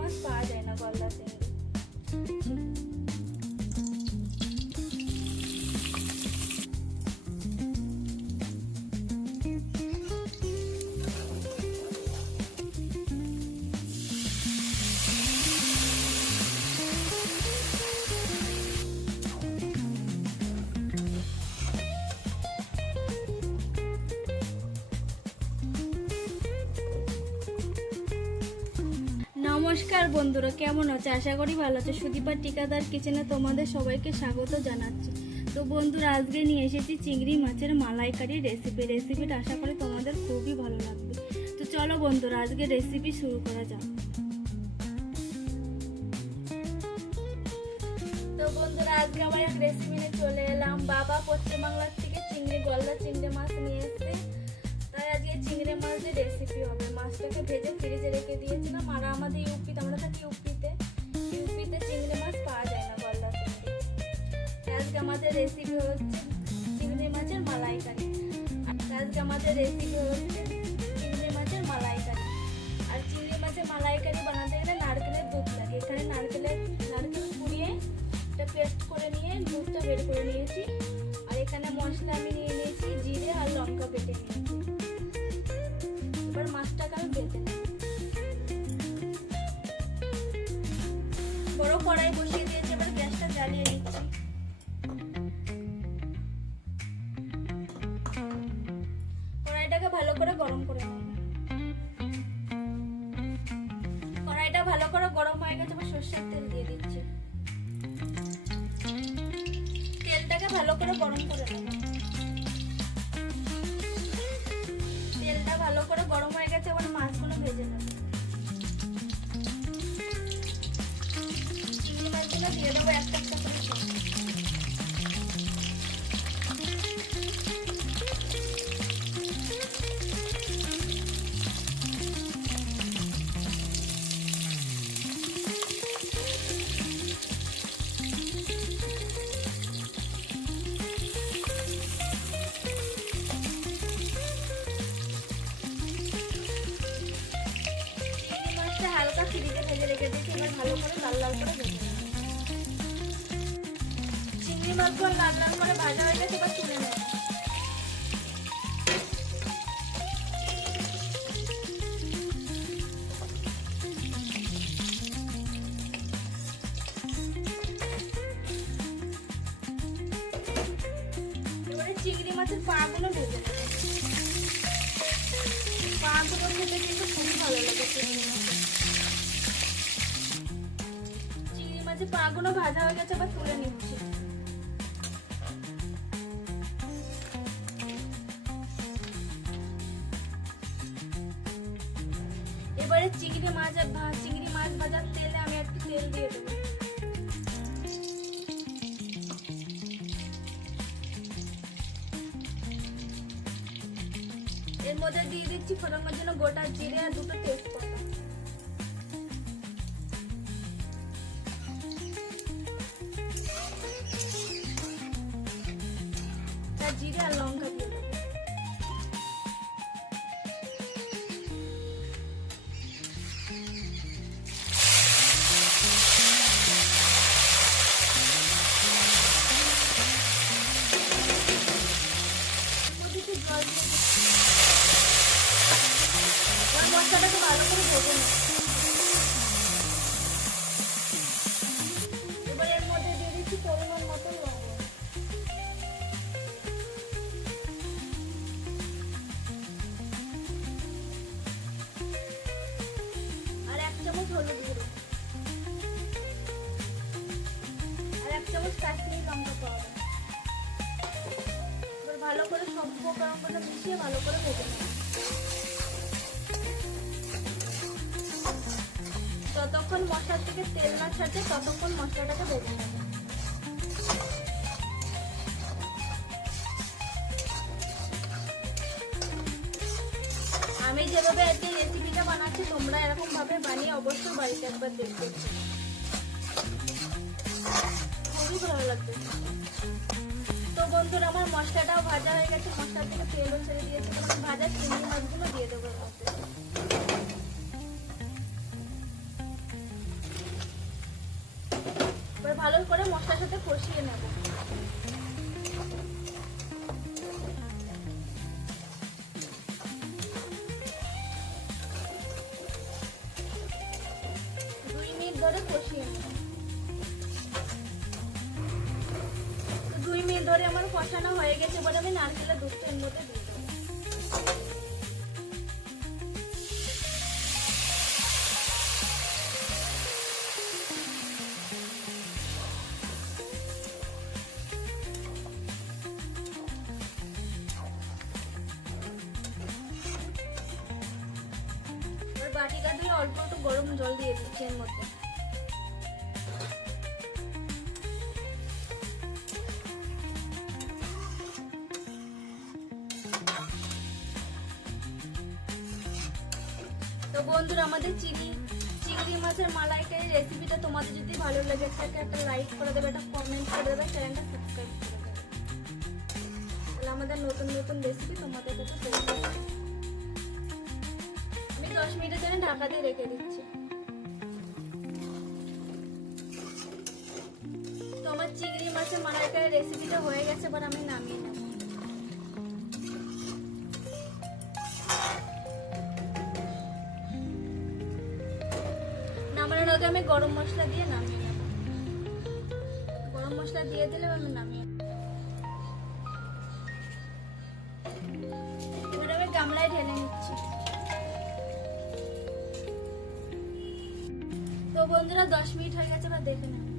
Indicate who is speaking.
Speaker 1: মাছ পাওয়া যায় না গলদা নমস্কার বন্ধুরা, কেমন আছে? আশা করি ভালো আছে। সুদীপার টিকাদার কিচেনে তোমাদের সবাইকে স্বাগত জানাচ্ছি। তো বন্ধুরা, আজকে নিয়ে এসেছি চিংড়ি মাছের মালাইকারি রেসিপি রেসিপিটা আশা করি তোমাদের খুবই ভালো লাগবে। তো চলো বন্ধুরা, আজকে রেসিপি শুরু করা যাক। তো বন্ধুরা, আজকে আমার এক রেসিপি নিয়ে চলে এলাম। বাবা পশ্চিমবাংলার থেকে চিংড়ি, গলদা চিংড়ি মাছ নিয়ে এসেছে। আজকে চিংড়ি মাছের রেসিপি হবে। মাছটাকে ভেজে ফ্রিজে রেখে দিয়েছিলাম। আর আমাদের ইউপিতে আমরা থাকি ইউপিতে ইউপিতে চিংড়ি মাছ পাওয়া যায় না গলদা আজকে আমাদের রেসিপি হচ্ছে চিংড়ি মাছের মালাইকারি। আজকে আমাদের রেসিপি হচ্ছে চিংড়ি মাছের মালাইকারি। আর চিংড়ি মাছের মালাইকারি বানাতে গেলে নারকেলের দুধ লাগে। এখানে নারকেলের, নারকেল কুড়িয়ে এটা পেস্ট করে নিয়ে দুধটা বের করে নিয়েছি। আর এখানে মশলা আমি নিয়ে নিয়েছি, জিরে আর লঙ্কা বেটে নিয়েছি। এবার মাছটাকে আমি নেব বড় কড়াই বসিয়ে দিয়েছি, এবার গ্যাসটা জ্বালিয়ে নিচ্ছি। কড়াইটাকে ভালো করে গরম করে কড়াইটা ভালো করে গরম হয়ে গেছে, এবার সর্ষের তেল দিয়ে দিচ্ছি। তেলটাকে ভালো করে গরম করে নেব ভালো করে গরম হয়ে গেছে, এবার মাছগুলো ভেজে নেব। চিংড়ি মাছগুলো দিয়ে দেবো একটা একটা হালকা ফ্রিজে ভেজে রেখে দিয়েছি, এবার ভালো করে লাল লাল করে ভেজে চিংড়ি মাছগুলো লাল লাল করে ভাজা হয়ে গেছে, এবার তুলে নেব। চিংড়ি মাছের পাগুলো ভেজে নেব। পাগুলো খেতে কিন্তু খুবই ভালো লাগে চিংড়ি মাছের। চিংড়ি মাছের পাগুলো ভাজা হয়ে গেছে এবার তুলে নিচ্ছি। এবারে চিংড়ি মাছ চিংড়ি মাছ ভাজার তেলে আমি একটু তেল দিয়ে দেবো। এর মধ্যে দিয়ে দিচ্ছি ফোড়নের জন্য গোটা জিরে আর দুটো তেজপাতা। জিরে আর লঙ্কা দিয়ে মশলাটাকে ভালো করে ভেজে নেব ভালো করে সব উপকরণগুলো মিশিয়ে ভালো করে ভেজে নেব। যতক্ষণ মশলার থেকে তেল না ছাড়ছে, ততক্ষণ মশলাটাকে ভেজে নেব। আমি যেভাবে আজকে রেসিপিটা বানাচ্ছি, তোমরা এরকম ভাবে বানিয়ে অবশ্যই বাড়িতে একবার দেখবে খুবই ভালো লাগবে। বন্ধুরা আমার মশলাটাও ভাজা হয়ে গেছে মশলা থেকে তেলও ছেড়ে দিয়েছে ভাজা চিংড়ি মাছগুলো দিয়ে দেবো এবার ভালো করে মশলার সাথে কষিয়ে নেব। দুই মিনিট ধরে কষিয়ে নেব। ধরে আমার কষানো হয়ে গেছে বলে আমি নারকেলের দুধটা এর মধ্যে দিয়ে দেবো। দিয়ে অল্প একটু গরম জল দিয়ে দিচ্ছি এর মধ্যে। তো বন্ধুরা, আমাদের চিংড়ি চিংড়ি মাছের মালাইকারি রেসিপিটা তোমাদের যদি ভালো লাগে থাকে একটা লাইক করে দেবে, একটা কমেন্ট করে দেবে চ্যানেলটা সাবস্ক্রাইব করে দেবে। তাহলে আমাদের নতুন নতুন রেসিপি তোমাদের কাছে পৌঁছে। আমি দশ মিনিটের জন্য ঢাকা দিয়ে রেখে দিচ্ছি। তো আমার চিংড়ি মাছের মালাইকারি রেসিপিটা হয়ে গেছে, এবার আমি নামিয়ে নামানোর আগে আমি গরম মশলা দিয়ে নামিয়ে নেব। গরম মশলা দিয়ে দিলে আমি নামিয়ে। এবার গামলায় ঢেলে নিচ্ছি। তো বন্ধুরা, দশ মিনিট হয়ে গেছে আমরা দেখে নেব।